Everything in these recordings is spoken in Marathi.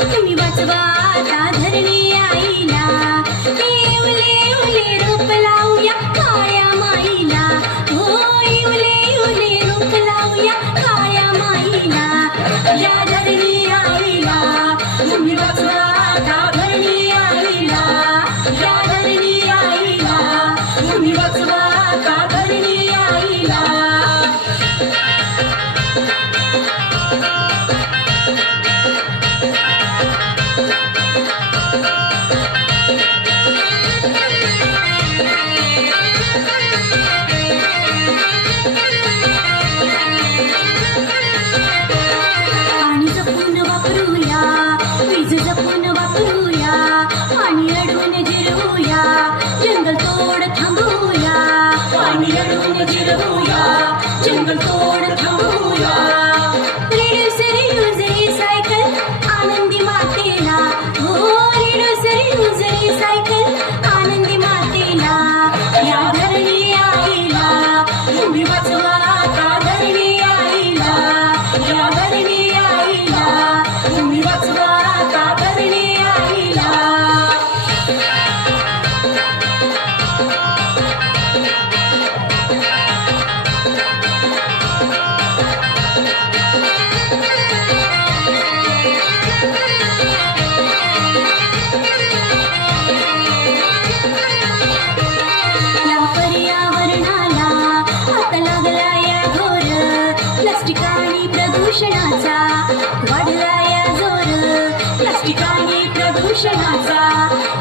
तुम्ही वाचवा आता धरणी आईला. येवले येवले रोप लावूया काळ्या माईला. हो येवले येवले रोप लावूया काळ्या माईला. या धरणी आईला तुम्ही वाचवा आता धरणी आईला. या धरणी आईला तुम्ही वाचवा आता धरणी आईला. पाणी जपून वापरूया, वीज जपून वापरूया, पाणी अडवून जिरवूया, जंगल तोड थांबवूया. पाणी अडवून जिरवूया, जंगल तोड थांबवूया. रिड्यूस रियूज रिसायकल आनंदी मातेला. हो रिड्यूस रियूज रिसायकल आनंदी मातेला. या धरणी आईला तुम्ही वाचवा आता धरणी आईला. या धरणी आईला तुम्ही वाचवा आता धरणी आईला. या पर्यावरणाला आता लागला या घोर. प्लास्टिक आणि प्रदूषणाचा वाढला या जोर. प्लास्टिक आणि प्रदूषणाचा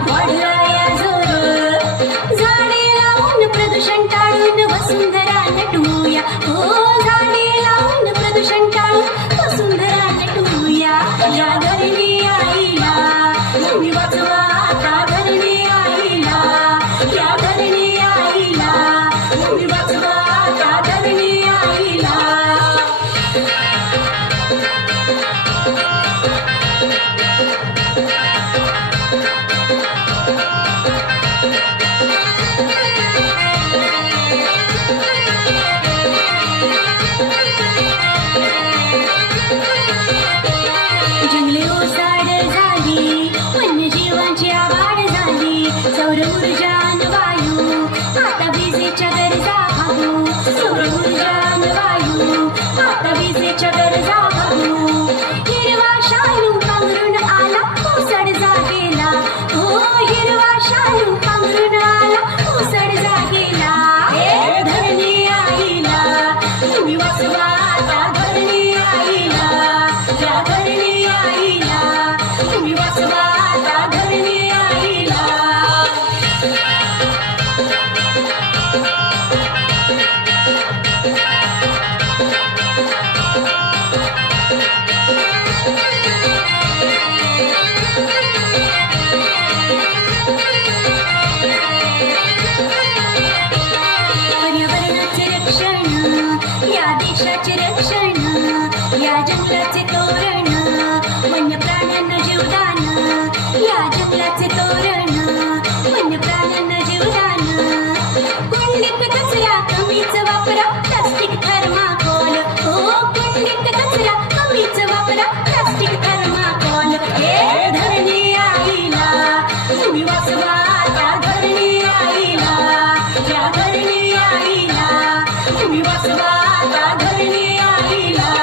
वाढला या जोर. झाडे लावून प्रदूषण टाळून वसुंधरा नटवूया. हो झाडे लावून प्रदूषण टाळून वसुंधरा नटवूया. या धरणी आईला तुम्ही वाचवा आता धरणी आईला. या धरणी आईला तुम्ही वाचवा आता धरणी आईला. जंगले ओसाड झाली, वन्यजीवांची आवाड झाली. सौर ऊर्जा अन वायू आता विजेच्या गरजा भागू. सौर ऊर्जा अन वायू आता विजेच्या गरजा भागू. हिरवा शालू पांघरून आला ओसाड जागेला. हो हिरवा शालू पांघरून आला ओसाड जागेला. हे धरणी आईला तुम्ही वाचवा आता धरणी आईला. या धरणी आईला तुम्ही वाचवा आता धरणी आईला. पर्यावरणाचे रक्षण या देशाचे रक्षण. या जंगलाचे तोरण वन्य प्राण्यांना जीवदान. या जंगलाचे तोरण वन्य प्राण्यांना जीवदान. कुंडीत कचरा कमीच वापरा प्लास्टिक थर्माकोल. हो कुंडीत कचरा कमीच वापरा प्लास्टिक थर्माकोल. हे धरणी आईला तुम्ही वाचवा आता धरणी आईला. या धरणी आईला तुम्ही वाचवा आता धरणी आईला.